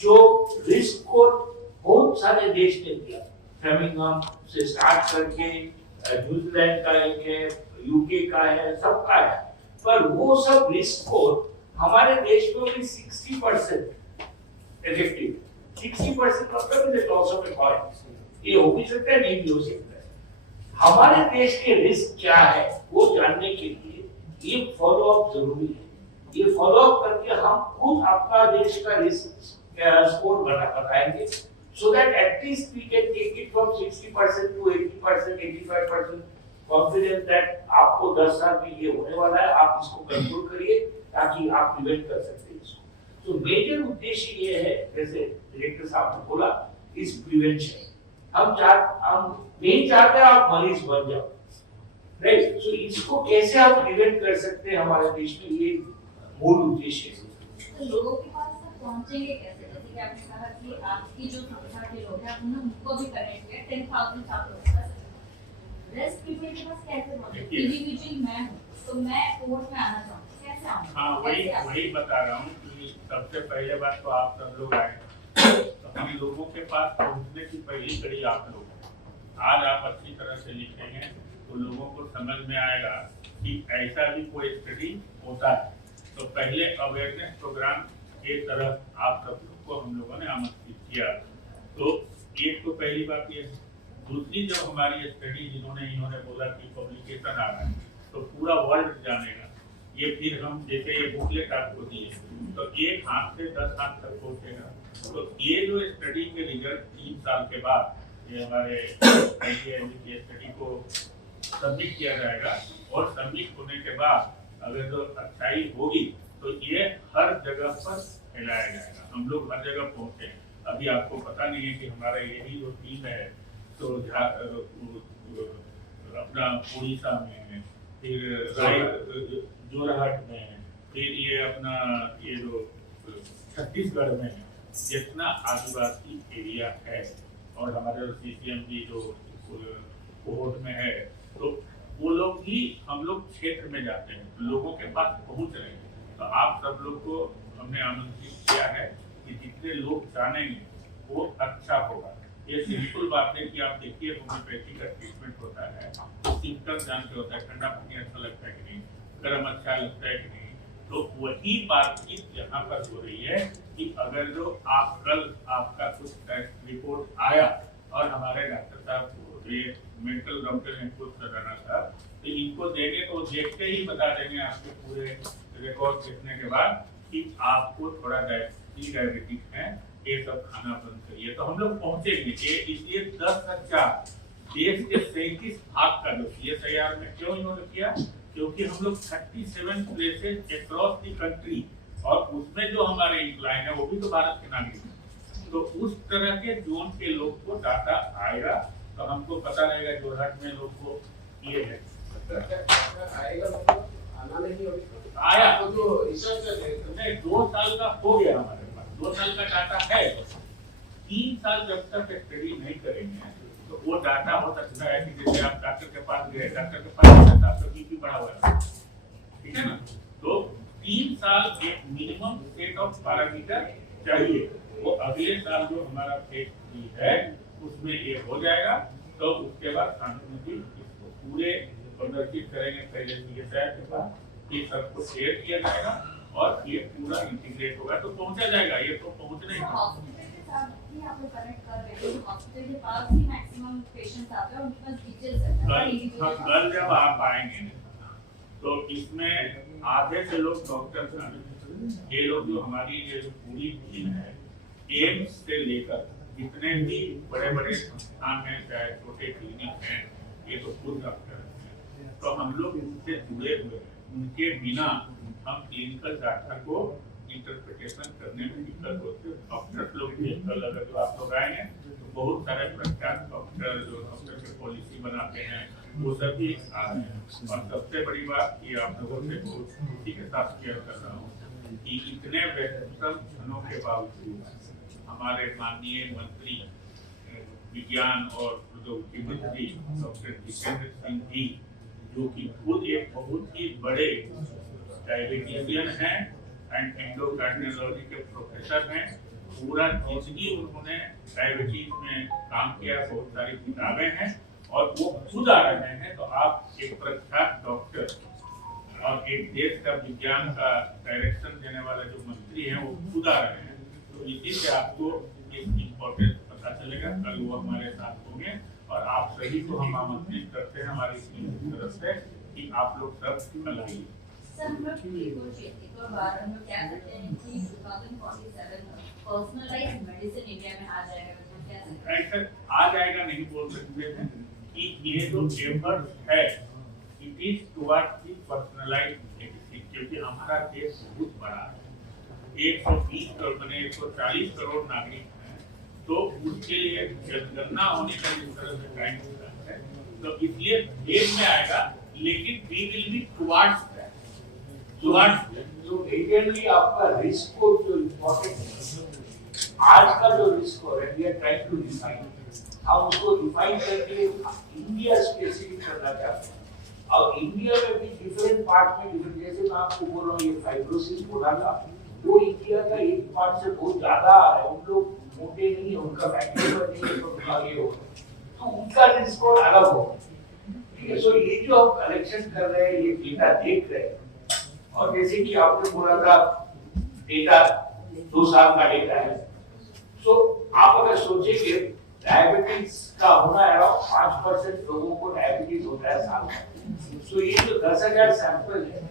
जो रिस्क को बहुत सारे देश ने दिया, फ्रेमिंगहम से स्टार्ट करके न्यूजीलैंड का एक है, यूके का है, सबका है, पर वो सब रिस्क को हमारे देश में भी 60% इफेक्टिव, 60% मतलब इज लॉस ऑफ इकोनॉमी। ये हो भी सकता है, नहीं भी हो सकता है। हमारे देश के रिस्क क्या है वो जानने के लिए ये फॉलो अप जरूरी है। ये फॉलो अप करके हम खुद अपना देश का रिस्क स्कोर बताएंगे, so that at least we can take it from 60% to 80%, 85% confidence that आपको 10 साल में ये होने वाला है, आप इसको कंट्रोल करिए ताकि आप प्रिवेंट कर सकते हैं इसको। तो मेजर उद्देश्य ये है, जैसे डायरेक्टर साहब ने बोला, इस प्रिवेंशन। हम नहीं चाहते आप मरीज बन जाओ, राइट? सो इसको कैसे आप प्रिवेंट कर सकते हैं हमारे देश में, ये मूल उद्देश्य है। तो लोगों के पास तक पहुंचेंगे कैसे? जैसे कि आपने कहा कि आपकी जो संस्था के लोग हैं उनको भी कनेक्ट किया, 10,000 आप लोग का रेस्ट पीपल के पास कैसे पहुंचे? इंडिविजुअल मैं हूं तो मैं कोर्ट में आना चाहूं, कैसे आऊं? हाँ, वही बता रहा हूँ कि सबसे पहले बात तो आप सब लोग आए, तो हम लोगों के पास पहुंचने की पहली कड़ी आप लोग हैं। आज आप अच्छी तरह से लिखेंगे तो लोगों को समझ में आएगा कि ऐसा भी कोई स्टडी होता है। तो पहले अवेयरनेस प्रोग्राम के तरफ आप सब को हम लोगों ने आमंत्रित किया। तो एक तो पहली बात ये है। दूसरी, जब हमारी स्टडी इन्होंने बोला कि पब्लिकेशन आ रहा है तो पूरा वर्ल्ड जानेगा। ये फिर हम जैसे ये बुकलेट आपको दिए तो एक हाथ से 10 हाथ तक पहुंचेगा। तो ये जो स्टडी के रिजल्ट 3 साल के बाद ये हमारे स्टडी को सबमिट किया जाएगा, और सबमिट होने के बाद अगर जो अच्छाई होगी तो ये हर जगह पर फैलाया जाएगा। हम लोग हर जगह पहुंचे। अभी आपको पता नहीं है कि हमारा यही जो टीम है तो अपना उड़ीसा में है, फिर जोरहाट में है, फिर ये अपना ये जो छत्तीसगढ़ में है, जितना आदिवासी एरिया है, और हमारे CCMG जो कोर्ट में है, तो वो लोग भी हम लोग क्षेत्र में जाते हैं, लोगों के पास पहुंच रहे हैं। तो आप सब लोग को हमने आमंत्रित किया है कि जितने लोग जानेंगे वो अच्छा होगा। ये सिंपल बात है कि आप देखिए होम्योपैथी का ट्रीटमेंट होता है, सिम्टम्स जानते होता है, ठंडा पानी अच्छा लगता है कि नहीं, गर्म अच्छा लगता है कि नहीं। तो वही बातचीत यहाँ पर हो रही है कि अगर जो आप कल आपका कुछ टेस्ट रिपोर्ट आया और हमारे डॉक्टर साहब को ये मेडिकल डॉक्टर ने खुद कराना था, तो इनको देंगे तो देखते ही बता देंगे आपके पूरे रिकॉर्ड देखने के बाद कि आपको थोड़ा डायबिटिक है, ये सब खाना बंद करिए। तो हम लोग पहुंचेंगे। इसलिए 10,000 देश के 37 भाग का जो CSIR में क्यों इन्होंने किया, क्योंकि हम लोग 37 प्लेसेस अक्रॉस द कंट्री, और उसमें जो हमारे इंक्लाइन है वो भी तो भारत के नागरिक हैं। तो उस तरह के जोन के लोग को डाटा आएगा, तो हमको पता रहेगा जोरहाट में लोग को ये है आएगा, मतलब आना नहीं अभी आया तो जो रिसर्च नहीं, 2 साल का हो गया हमारे पास, 2 साल का डाटा है। 3 साल जब तक स्टडी नहीं करेंगे तो वो डाटा हो सकता है कि जैसे आप डॉक्टर के पास गए, डॉक्टर के पास आपका BP बढ़ा हुआ है, ठीक है ना? तो 3 साल एक मिनिमम सेट ऑफ पैरामीटर चाहिए। वो अगले साल जो हमारा फेज 3 है उसमें ये हो जाएगा। तो उसके बाद कानून भी इसको पूरे प्रदर्शित करेंगे पहले CSIR के पास, ये सबको शेयर किया जाएगा और ये पूरा इंटीग्रेट होगा तो पहुंचा जाएगा। ये तो पहुंचने हॉस्पिटल के साथ भी आप लोग कनेक्ट कर रहे हैं, हॉस्पिटल के पास ही मैक्सिमम पेशेंट्स आते हैं, उनके पास डिटेल्स है। कल जब आप आएंगे तो इसमें आधे से लोग डॉक्टर हैं। ये लोग जो हमारी ये जो पूरी टीम है, एम्स से लेकर जितने भी बड़े बड़े संस्थान हैं, चाहे छोटे क्लिनिक हैं, ये तो खुद डॉक्टर हैं। तो हम लोग उनसे जुड़े हुए हैं। उनके बिना हम क्लिनिकल डाटा को इंटरप्रिटेशन करने में दिक्कत होती है। डॉक्टर लोग भी कल अगर जो आप लोग आए हैं तो बहुत सारे प्रख्यात डॉक्टर जो डॉक्टर के पॉलिसी बनाते हैं वो सभी आ रहे हैं। और सबसे बड़ी बात ये आप लोगों से बहुत खुशी के साथ शेयर कर रहा हूँ कि इतने व्यस्तम क्षणों के बावजूद हमारे माननीय मंत्री विज्ञान और प्रौद्योगिकी मंत्री डॉक्टर जितेंद्र सिंह जी, जो कि खुद एक बहुत ही बड़े डायबिटीशियन हैं एंड एंडोक्राइनोलॉजी के प्रोफेसर हैं, पूरा जिंदगी उन्होंने डायबिटीज में काम किया, बहुत सारी किताबें हैं और वो खुद आ रहे हैं। तो आप एक प्रख्यात डॉक्टर और एक देश का विज्ञान का डायरेक्शन देने वाला जो मंत्री हैं वो खुद आ रहे हैं, तो इसी से आपको एक इम्पोर्टेंस पता चलेगा। कल वो हमारे साथ होंगे और आप सभी को हम आमंत्रित करते हैं हमारी टीम की तरफ से कि आप लोग सब कल आइए। सर हम लोग एक और बार हम लोग क्या कहते हैं कि 2047 पर्सनलाइज्ड मेडिसिन इंडिया में आ जाएगा, मतलब क्या सकते हैं? ऐसा आ जाएगा नहीं बोल सकते हैं कि ये जो एफर्ट है it is towards the personalised medicine, क्योंकि हमारा देश बहुत बड़ा है, 120 करोड़ बने 140 करोड़ नागरिक हैं, तो उसके लिए जनगणना होने का जिस तरह से टाइम होता है तो इसलिए देश में आएगा, लेकिन we will be towards that, towards जो मेजरली आपका रिस्क को जो इम्पोर्टेंट है, आज का जो रिस्क हो रहा है we are trying to define, हम उसको डिफाइन करके इंडिया स्पेसिफिक करना चाहते हैं। और इंडिया में भी डिफरेंट पार्ट में डिफरेंट, जैसे मैं आपको बोल रहा हूँ ये फाइब्रोसिस बोला था, वो इंडिया का एक पार्ट से बहुत ज्यादा आ रहा है, उन लोग मोटे नहीं है, उनका फैक्ट्री नहीं है, तो आगे हो तो उनका रिस्क और अलग हो। ठीक है, सो ये जो हम कलेक्शन कर रहे हैं, ये डेटा देख रहे हैं, और जैसे कि आपने बोला था डेटा 2 साल का डेटा है, सो आप अगर सोचेंगे डायबिटीज का होना है, 5% लोगों को डायबिटीज होता है साल में, सो ये जो 10,000 सैंपल है,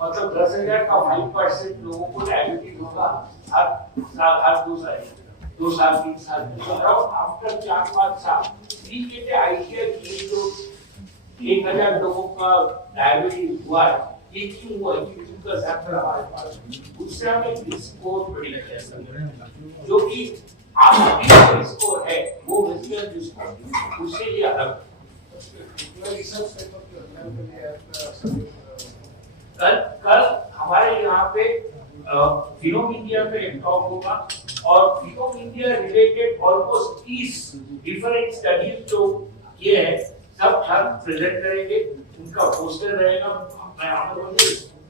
मतलब 10,000 का 5% लोगों को डायबिटीज होगा हर 2 साल 3 साल में, तो अराउंड आफ्टर 4-5 साल ठीक है आइडिया कि जो 1,000 लोगों का डायबिटीज हुआ है, ये क्यों हुआ, उनका सैंपल हमारे पास, उससे हमें रिस्क स्कोर प्रेडिक्ट कर सकते हैं, जो कि आपका रिस्क स्कोर है वो वेस्टर्न रिस्क उससे ये अलग। कल हमारे यहाँ पे फिनोम इंडिया पे एक टॉक होगा, और phenome India related almost 30 different studies जो ये है सब छात्र प्रेजेंट करेंगे, उनका पोस्टर रहेगा। मैं आपको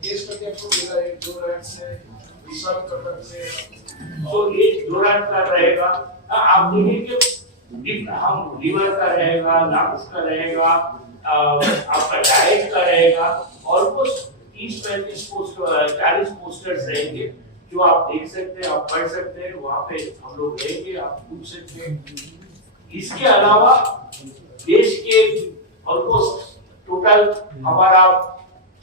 केस करके आपको मिला है, 2 रैंक से रिसर्च कर सकते हैं, तो एक दौरान का रहेगा, आप देखेंगे हम लीवर का रहेगा, लंग्स का रहेगा, आपका डाइट का रहेगा, ऑलमोस्ट 30-35 पोस्टर 40 पोस्टर्स रहेंगे जो आप देख सकते हैं, आप पढ़ सकते हैं, वहाँ पे हम लोग रहेंगे, आप पूछ सकते हैं। इसके अलावा देश के ऑलमोस्ट टोटल हमारा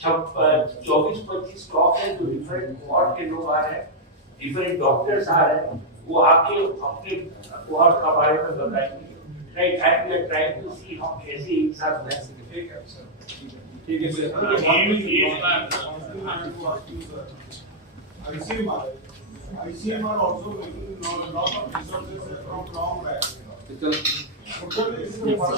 24-25 स्टॉक है, जो डिफरेंट कोहॉर्ट के लोग आ रहे हैं, डिफरेंट डॉक्टर्स आ रहे हैं, वो आके अपने कोहॉर्ट का बारे में बताएंगे, right, and we are trying to see हम कैसे एक साथ रह सकते हैं। ठीक है sir, ICMR also making lot of resources from long back.